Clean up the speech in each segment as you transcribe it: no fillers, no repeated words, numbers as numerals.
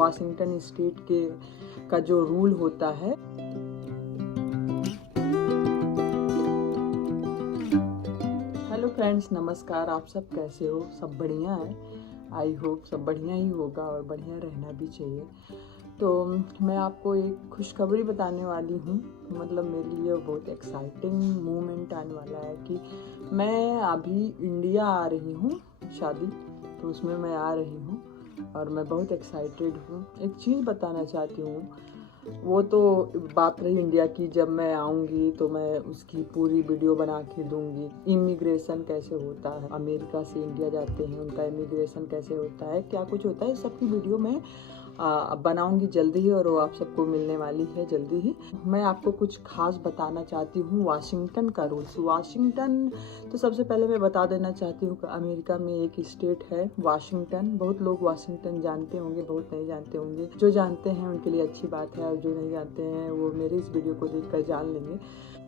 Washington state के का जो रूल होता है। हेलो फ्रेंड्स, नमस्कार। आप सब कैसे हो? सब बढ़िया है? आई होप सब बढ़िया ही होगा और बढ़िया रहना भी चाहिए। तो मैं आपको एक खुशखबरी बताने वाली हूँ। मतलब मेरे लिए बहुत एक्साइटिंग मोमेंट आने वाला है कि मैं अभी इंडिया आ रही हूँ शादी, तो उसमें मैं आ रही हूँ और मैं बहुत एक्साइटेड हूँ। एक चीज़ बताना चाहती हूँ, वो तो बात रही इंडिया की। जब मैं आऊँगी तो मैं उसकी पूरी वीडियो बना के दूँगी। इमिग्रेशन कैसे होता है, अमेरिका से इंडिया जाते हैं उनका इमिग्रेशन कैसे होता है, क्या कुछ होता है, इस सब की वीडियो मैं बनाऊंगी जल्दी ही, और वो आप सबको मिलने वाली है जल्दी ही। मैं आपको कुछ खास बताना चाहती हूँ वाशिंगटन का रूल्स। वाशिंगटन तो सबसे पहले मैं बता देना चाहती हूँ कि अमेरिका में एक स्टेट है वाशिंगटन। बहुत लोग वाशिंगटन जानते होंगे, बहुत नहीं जानते होंगे। जो जानते हैं उनके लिए अच्छी बात है, और जो नहीं जानते हैं वो मेरे इस वीडियो को देखकर जान लेंगे।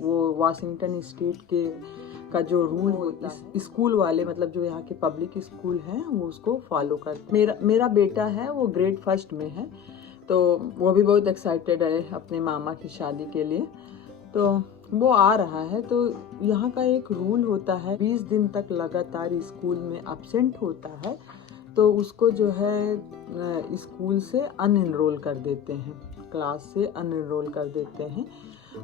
वो वाशिंगटन स्टेट के का जो रूल होता है, स्कूल वाले मतलब जो यहाँ के पब्लिक स्कूल हैं वो उसको फॉलो करते हैं। मेरा बेटा है, वो ग्रेड फर्स्ट में है, तो वो भी बहुत एक्साइटेड है अपने मामा की शादी के लिए। तो वो आ रहा है। तो यहाँ का एक रूल होता है, 20 दिन तक लगातार स्कूल में एब्सेंट होता है तो उसको जो है स्कूल से अनएनरोल कर देते हैं, क्लास से अनएनरोल कर देते हैं।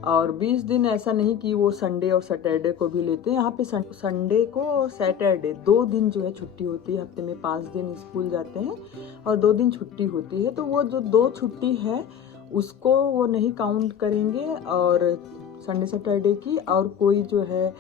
और 20 दिन ऐसा नहीं कि वो संडे और सैटरडे को भी लेते हैं। यहाँ पे संडे को और सैटरडे 2 दिन जो है छुट्टी होती है। हफ्ते में 5 दिन स्कूल जाते हैं और 2 दिन छुट्टी होती है। तो वो जो 2 छुट्टी है उसको वो नहीं काउंट करेंगे, और संडे सैटरडे की, और कोई जो है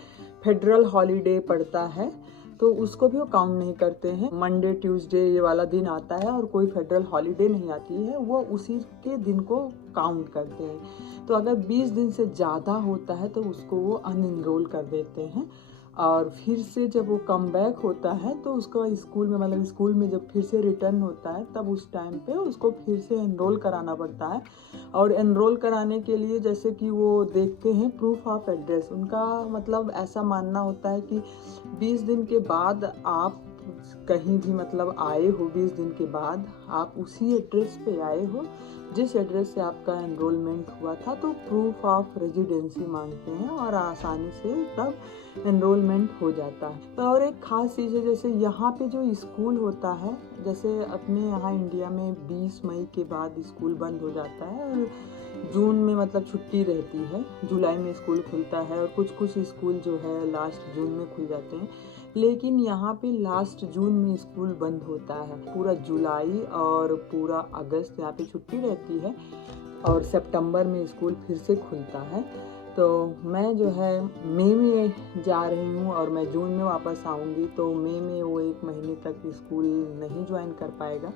फेडरल हॉलीडे पड़ता है तो उसको भी वो काउंट नहीं करते हैं। मंडे ट्यूसडे ये वाला दिन आता है और कोई फेडरल हॉलीडे नहीं आती है, वो उसी के दिन को काउंट करते हैं। तो अगर 20 दिन से ज़्यादा होता है तो उसको वो अनएनरोल कर देते हैं। और फिर से जब वो कम बैक होता है तो उसको स्कूल में, मतलब स्कूल में जब फिर से रिटर्न होता है तब उस टाइम पे उसको फिर से एनरोल कराना पड़ता है। और एनरोल कराने के लिए जैसे कि वो देखते हैं प्रूफ ऑफ एड्रेस। उनका मतलब ऐसा मानना होता है कि 20 दिन के बाद आप कहीं भी मतलब आए हो, 20 दिन के बाद आप उसी एड्रेस पे आए हो जिस एड्रेस से आपका एनरोलमेंट हुआ था, तो प्रूफ ऑफ रेजिडेंसी मांगते हैं और आसानी से तब एनरोलमेंट हो जाता है। तो और एक खास चीज़ है, जैसे यहाँ पे जो स्कूल होता है, जैसे अपने यहाँ इंडिया में 20 मई के बाद स्कूल बंद हो जाता है और जून में मतलब छुट्टी रहती है, जुलाई में स्कूल खुलता है, और कुछ स्कूल जो है लास्ट जून में खुल जाते हैं। लेकिन यहाँ पे लास्ट जून में स्कूल बंद होता है। पूरा जुलाई और पूरा अगस्त यहाँ पे छुट्टी रहती है, और सितंबर में स्कूल फिर से खुलता है। तो मैं जो है मई में जा रही हूँ और मैं जून में वापस आऊँगी। तो मई में वो 1 महीने तक स्कूल नहीं ज्वाइन कर पाएगा,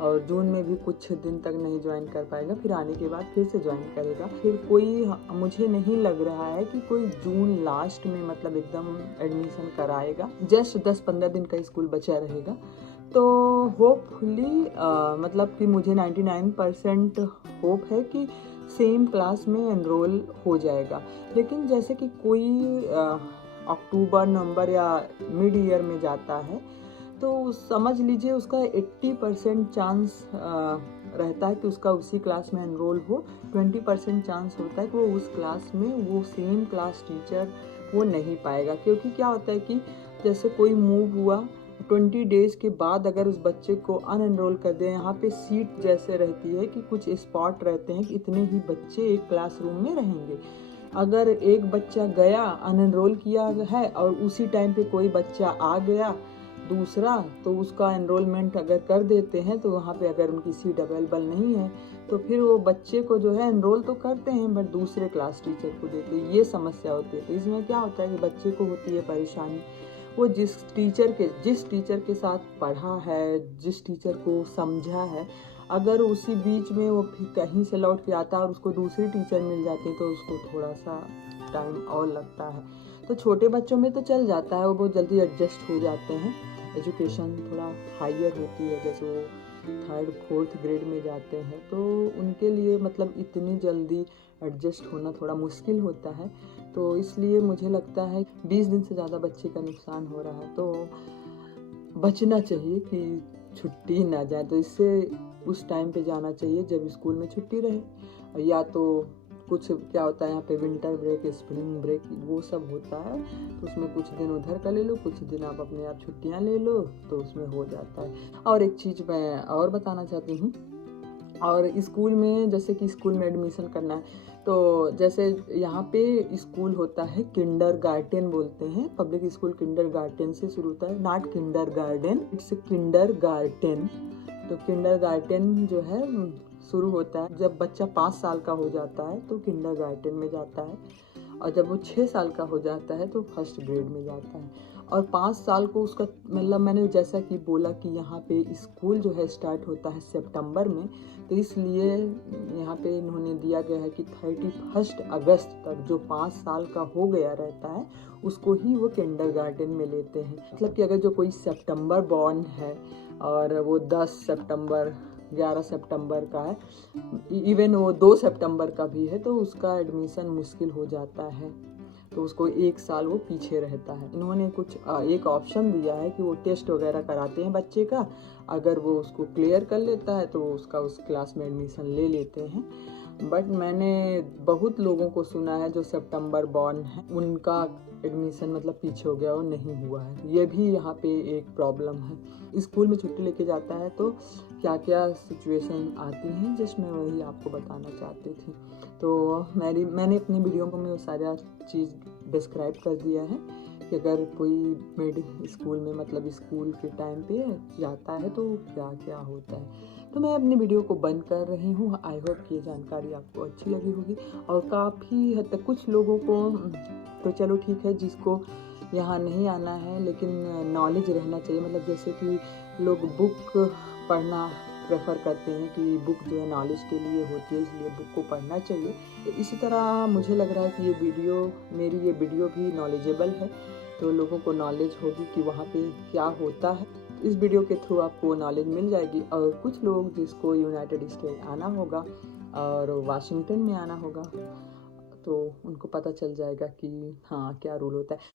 और जून में भी कुछ दिन तक नहीं ज्वाइन कर पाएगा, फिर आने के बाद फिर से ज्वाइन करेगा। फिर कोई, मुझे नहीं लग रहा है कि कोई जून लास्ट में मतलब एकदम एडमिशन कराएगा। जस्ट 10-15 दिन का स्कूल बचा रहेगा। तो होपफुली मतलब कि मुझे 99% होप है कि सेम क्लास में एनरोल हो जाएगा। लेकिन जैसे कि कोई अक्टूबर नवंबर या मिड ईयर में जाता है तो समझ लीजिए उसका 80% चांस रहता है कि उसका उसी क्लास में एनरोल हो। 20% चांस होता है कि वो उस क्लास में वो सेम क्लास टीचर वो नहीं पाएगा। क्योंकि क्या होता है कि जैसे कोई मूव हुआ 20 डेज के बाद अगर उस बच्चे को अनएनरोल कर दें, यहाँ पे सीट जैसे रहती है कि कुछ स्पॉट रहते हैं कि इतने ही बच्चे एक क्लासरूम में रहेंगे। अगर एक बच्चा गया अनएनरोल किया है और उसी टाइम पे कोई बच्चा आ गया दूसरा, तो उसका एनरोलमेंट अगर कर देते हैं तो वहाँ पे अगर उनकी सीट अवेलेबल नहीं है तो फिर वो बच्चे को जो है एनरोल तो करते हैं बट दूसरे क्लास टीचर को देते हैं। ये समस्या होती है। तो इसमें क्या होता है कि बच्चे को होती है परेशानी। वो जिस टीचर के साथ पढ़ा है, जिस टीचर को समझा है, अगर उसी बीच में वो फिर कहीं से लौट के आता है और उसको दूसरी टीचर मिल जाती है तो उसको थोड़ा सा टाइम और लगता है। तो छोटे बच्चों में तो चल जाता है, वो बहुत जल्दी एडजस्ट हो जाते हैं। एजुकेशन थोड़ा हायर होती है, जैसे वो 3rd 4th ग्रेड में जाते हैं तो उनके लिए मतलब इतनी जल्दी एडजस्ट होना थोड़ा मुश्किल होता है। तो इसलिए मुझे लगता है 20 दिन से ज़्यादा बच्चे का नुकसान हो रहा है, तो बचना चाहिए कि छुट्टी ना जाए। तो इससे उस टाइम पे जाना चाहिए जब स्कूल में छुट्टी रहे, या तो कुछ क्या होता है यहाँ पे विंटर ब्रेक, स्प्रिंग ब्रेक, वो सब होता है, तो उसमें कुछ दिन उधर का ले लो, कुछ दिन आप अपने आप छुट्टियाँ ले लो, तो उसमें हो जाता है। और एक चीज़ मैं और बताना चाहती हूँ, और स्कूल में जैसे कि स्कूल में एडमिशन करना है, तो जैसे यहाँ पे स्कूल होता है किंडरगार्टन बोलते हैं, पब्लिक स्कूल किंडरगार्टन से शुरू होता है, नॉट किंडरगार्टन, इट्स किंडरगार्टन। तो किंडरगार्टन जो है शुरू होता है जब बच्चा 5 साल का हो जाता है तो किंडरगार्टन में जाता है, और जब वो 6 साल का हो जाता है तो फर्स्ट ग्रेड में जाता है। और 5 साल को उसका मतलब मैंने जैसा कि बोला कि यहाँ पे स्कूल जो है स्टार्ट होता है सितंबर में, तो इसलिए यहाँ पे इन्होंने दिया गया है कि 31 अगस्त तक जो 5 साल का हो गया रहता है उसको ही वो किंडरगार्टन में लेते हैं। मतलब कि अगर जो कोई सितंबर बॉर्न है और वो 10 सितंबर 11 सितंबर का है, इवन वो 2 सितंबर का भी है, तो उसका एडमिशन मुश्किल हो जाता है, तो उसको 1 साल वो पीछे रहता है। इन्होंने कुछ एक ऑप्शन दिया है कि वो टेस्ट वगैरह कराते हैं बच्चे का, अगर वो उसको क्लियर कर लेता है तो वो उसका उस क्लास में एडमिशन ले लेते हैं। बट मैंने बहुत लोगों को सुना है जो सितंबर बॉर्न है उनका एडमिशन मतलब पीछे हो गया, वो नहीं हुआ है। ये भी यहाँ पे एक प्रॉब्लम है। स्कूल में छुट्टी लेके जाता है तो क्या क्या सिचुएशन आती हैं, जस्ट मैं वही आपको बताना चाहती थी। तो मैंने अपनी वीडियो में वो सारा चीज़ डिस्क्राइब कर दिया है कि अगर कोई मिड स्कूल में मतलब स्कूल के टाइम पे जाता है तो क्या क्या होता है। तो मैं अपनी वीडियो को बंद कर रही हूँ। आई होप कि ये जानकारी आपको अच्छी लगी होगी, और काफ़ी हद तक कुछ लोगों को तो चलो ठीक है, जिसको यहाँ नहीं आना है लेकिन नॉलेज रहना चाहिए, मतलब जैसे कि लोग बुक पढ़ना प्रेफर करते हैं कि बुक जो है नॉलेज के लिए होती है, इसलिए बुक को पढ़ना चाहिए। इसी तरह मुझे लग रहा है कि मेरी ये वीडियो भी नॉलेजेबल है, तो लोगों को नॉलेज होगी कि वहाँ पे क्या होता है। इस वीडियो के थ्रू आपको नॉलेज मिल जाएगी। और कुछ लोग जिसको यूनाइटेड स्टेट आना होगा और वाशिंगटन में आना होगा, तो उनको पता चल जाएगा कि हाँ क्या रूल होता है।